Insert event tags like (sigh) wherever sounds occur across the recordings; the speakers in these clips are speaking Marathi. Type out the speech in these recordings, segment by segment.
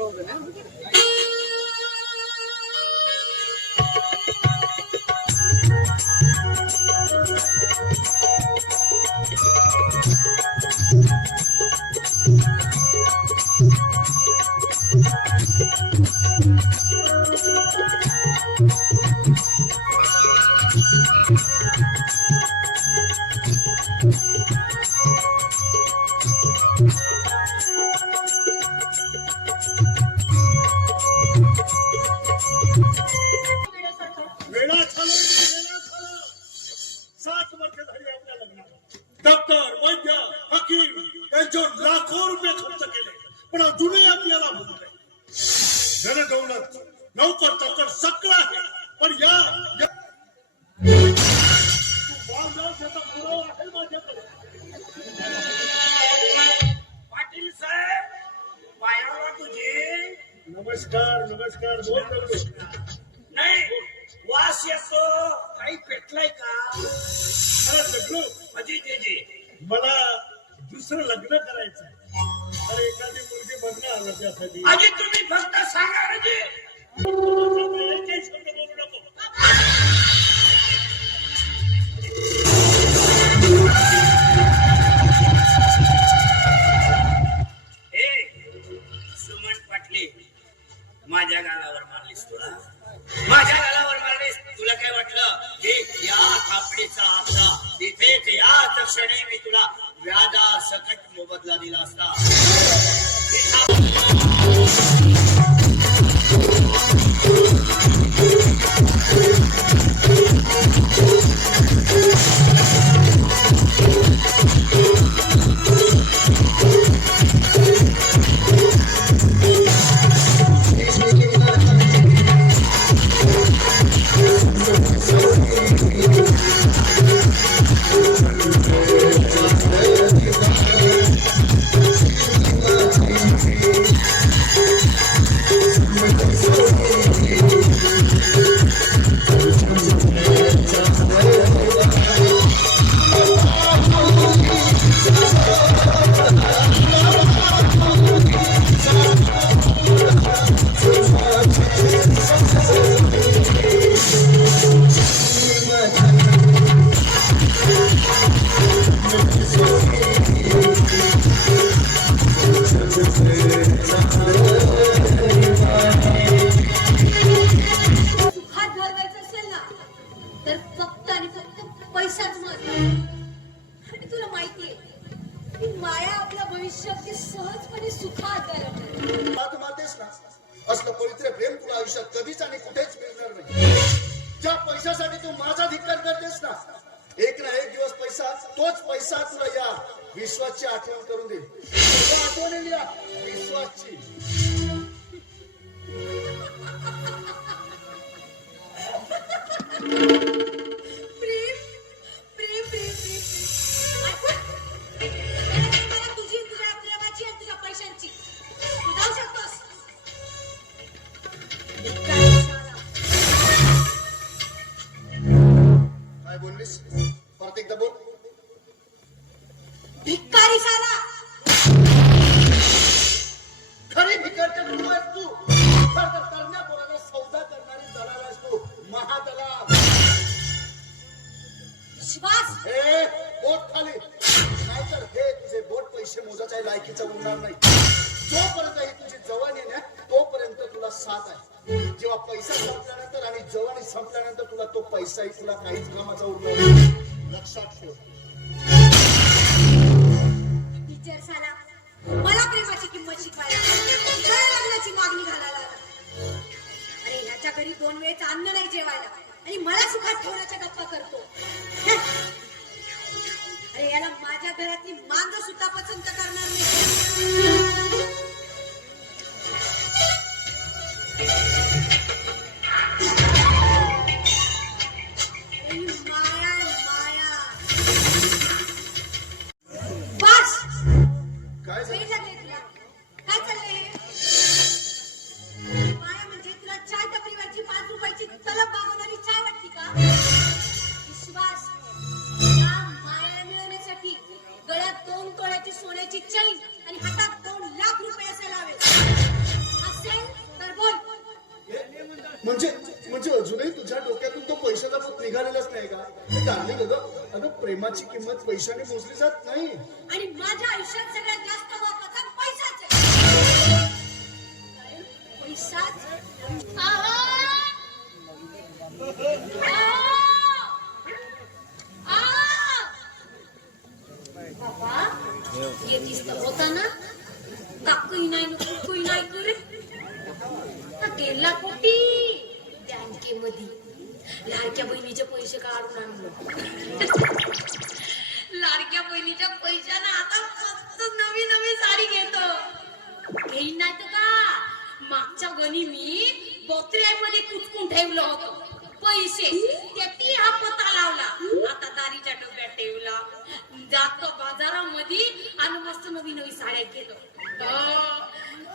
problem. काही पेटलाय का? दगडू, म्हणजे त्याचे मला दुसरं लग्न करायचं आहे अरे एखादी मुलगी बघणं आलं त्यासाठी. आधी तुम्ही फक्त सांगा म्हणजे एकही शब्द बोलू नको. तिथेच याच क्षणी मी तुला व्याजा सकट मोबदला दिला असता. विश्वास? हे बोट खाली. नाहीतर हे तुझे बोट पैसे मोजाच्या लायकीचं उरणार नाही. जोपर्यंत ही तुझी जवानी ना तोपर्यंत तुला साथ आहे. जेव्हा पैसा संपल्यानंतर आणि जवानी संपल्यानंतर तुला तो पैसाही तुला काहीच कामाचा उरणार नाही. लक्षात ठेव. टीचर साला. मला प्रेमाची किंमत शिकवायला लग्नाची मागणी घालायला. अरे ह्याच्या घरी दोन वेळेचं अन्न नाही जेवायला. आणि मला सुखात ठेवण्याच्या गप्पा करतो. अरे याला माझ्या घरातली मांग सुद्धा पसंत करणार नाही. म्हणजे म्हणजे अजूनही तुझ्या डोक्यातून तो पैशाचा पोत निघालेलाच नाही का हे डार्लिंग अगं अगं प्रेमाची किंमत पैशाने मोजली जात नाही आणि माझ्या आयुष्यात सगळ्यात जास्त महत्त्वाचा पैसाच आहे. कारण पैसाच आहो! आहो! आहो! बाबा येतीस तर होता ना काकूही नाही न कुकूही नाही तू रे हा गेला कुठी मधी लाडक्या बहिणीचे पैसे काढून आणलं. लाडक्या बहिणीच्या पैशानं आता फक्त नवी नवी साडी घेतो. घेईन नाही तर का? मागच्या गणी मी बकऱ्यामध्ये कुटकून ठेवलं होतं. पैसे. त्याती हा पता लावला. आता दारीच्या डब्यात ठेवला. जातो बाजारामध्ये आणि मस्त नवी नवी साड्या घेतो.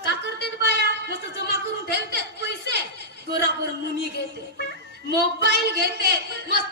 का करते बाया? मस्त जमा करून ठेवते पैसे. घराभर मुनी घेते. मोबाईल घेते. मस्त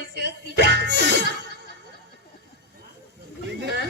येती पैसे असतील हा?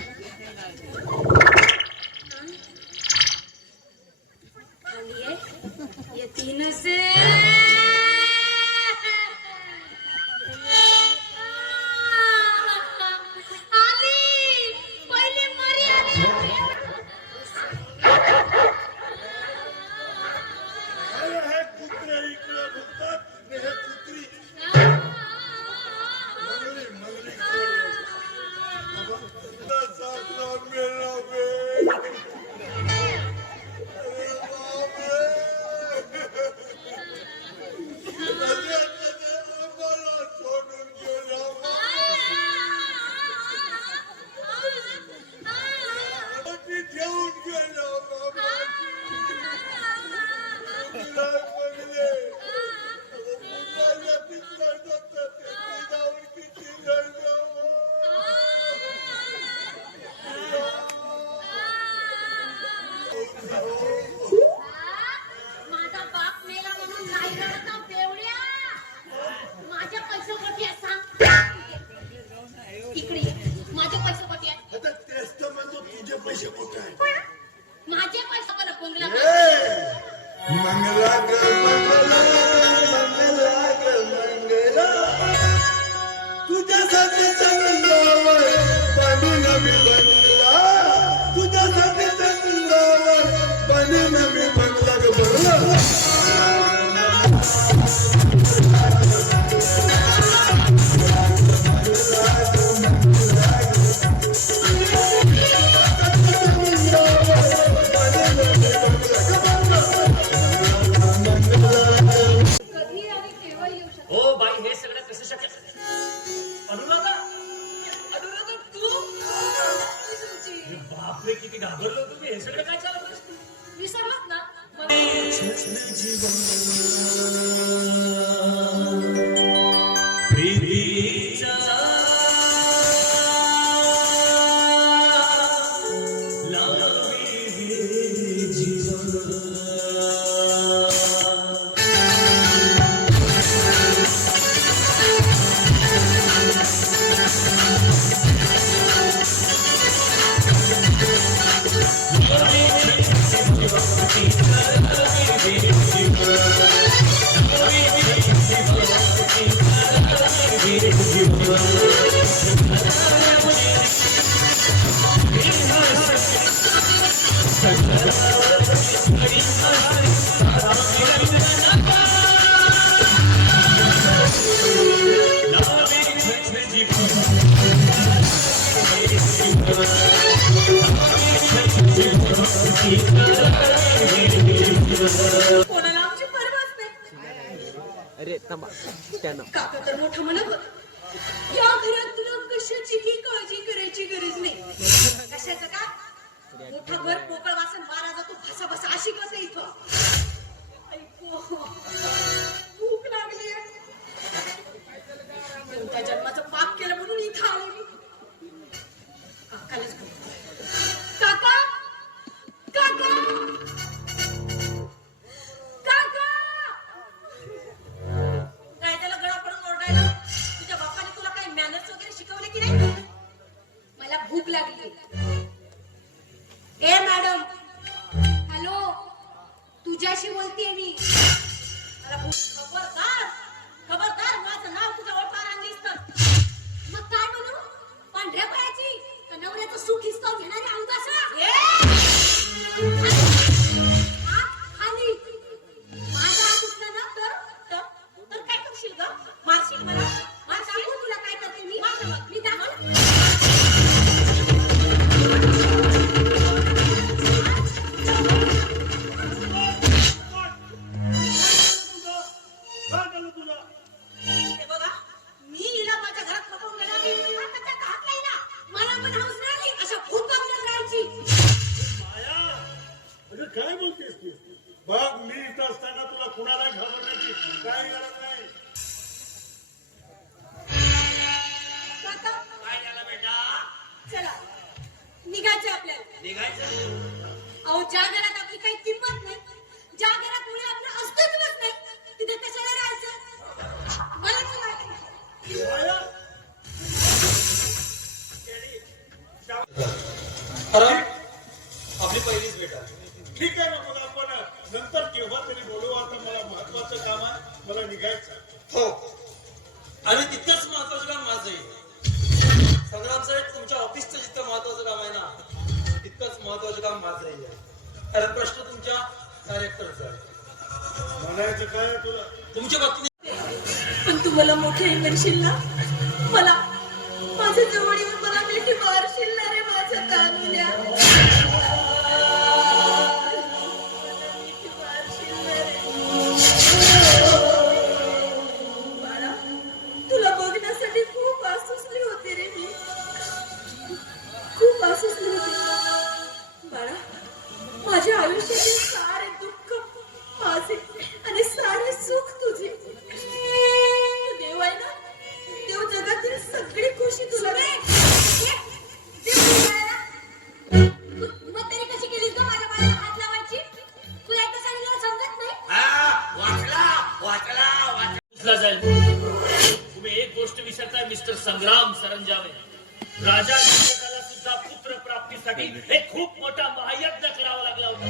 Oh. (laughs) थांबा. स्टँड काका तर मोठं म्हणत या घरात तुला कशाचीही काळजी करायची गरज नाही. कशाचं का? मोठा घर पोकळ वासन वारा तू भासा भासा अशी करते इथं. ऐको. लागली. ए मॅडम. हॅलो. तुझ्याशी बोलते मी. मला काय झालं तुला? हे बघा मी हिला माझ्या घरात पकडून गेला मी आता त्यात हात नाही ना मला पण हौस नाही आली अशा बंगल्यात राहायची माया काय बोलतेस तू? बघ मी इथं असताना तुला कुणाला घाबरण्याची काही गरज नाही. काका काय झालं बेटा? चला निघायचं आपल्याला. निघायचं? अहो ज्या घरात आपली काही किंमत नाही ज्या घरात मुळे आपलं अस्तित्वच नाही तिथे कशाला राहायचं? मला तर माहिती आपली पहिलीच भेट आहे. ठीक आहे ना मग आपण नंतर केव्हा तरी बोलू. आता मला महत्वाचं काम आहे. मला निघायचं हो. आणि तितकंच महत्वाचं काम माझं आहे संग्राम साहेब तुमच्या ऑफिसचं जितकं महत्वाचं काम आहे ना तितकंच महत्वाचं काम माझं आहे. कारण प्रश्न तुमच्या कॅरेक्टरचा आहे. म्हणायचं काय आहे तुला? तुमच्या बाबतीत पण तू मला मोठे करशील ना? मला माझ्या जवळ येऊन मला मिठी मारशील. संग्राम सरंजामे. राजा दशरथाला सुद्धा पुत्र प्राप्तीसाठी एक खूप मोठा महायज्ञ करावा लागला होता.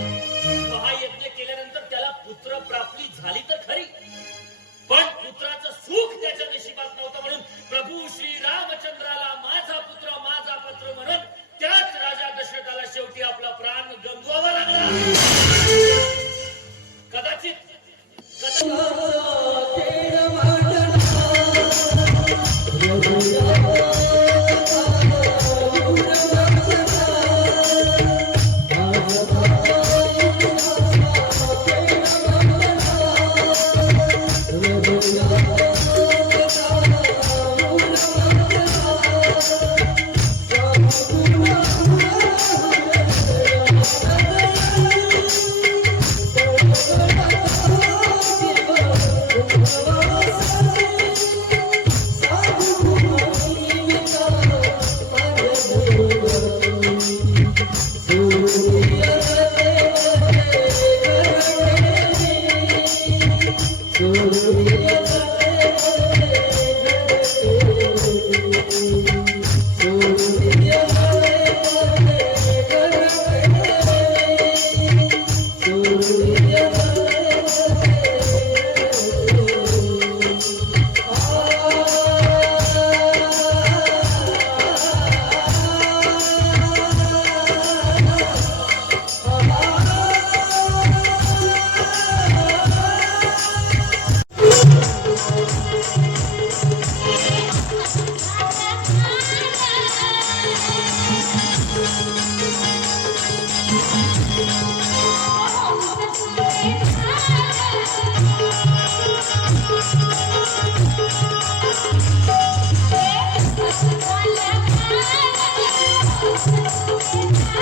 महायज्ञ केल्यानंतर त्याला पुत्र प्राप्ती झाली तर खरी. पण पुत्राचं सुख त्याच्या नशिबात नव्हतं म्हणून प्रभू श्री रामचंद्राला माझा पुत्र माझा पुत्र म्हणून त्याच राजा दशरथाला शेवटी आपला प्राण गंगवावा लागला. कदाचित कदाचित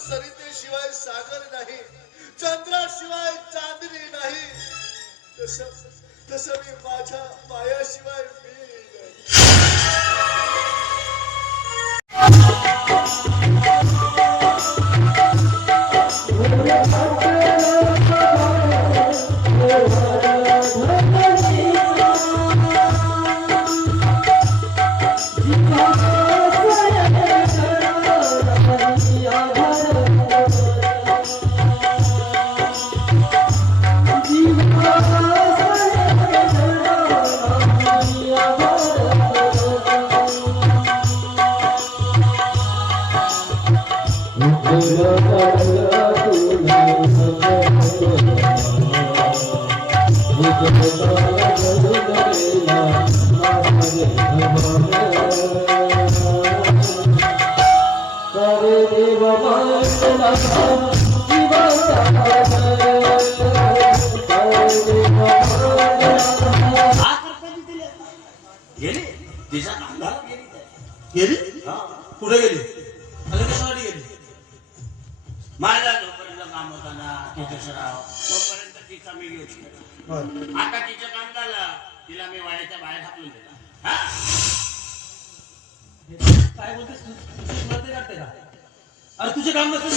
सरितेशिवाय सागर नाही चंद्राशिवाय चांदणी नाही तसं तसं मी माझ्या पायाशिवाय गेली तिचा नांदाला गेली गेली? कुठे गेली? अरे कशासाठी गेली. माझा जोपर्यंत काम होता ना राव तोपर्यंत तिचा मी घेऊ शकतो. आता तिचं काम झालं. तिला मी वाड्याच्या बाहेर हाकलून दिला. हा? काय बोलतेस तू? तुला ते वाटतंय का? अरे तुझे काम नसेल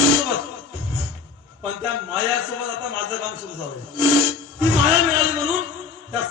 पण त्या मायासोबत आता माझं काम सुरू झालंय. ती माया मिळाली म्हणून त्या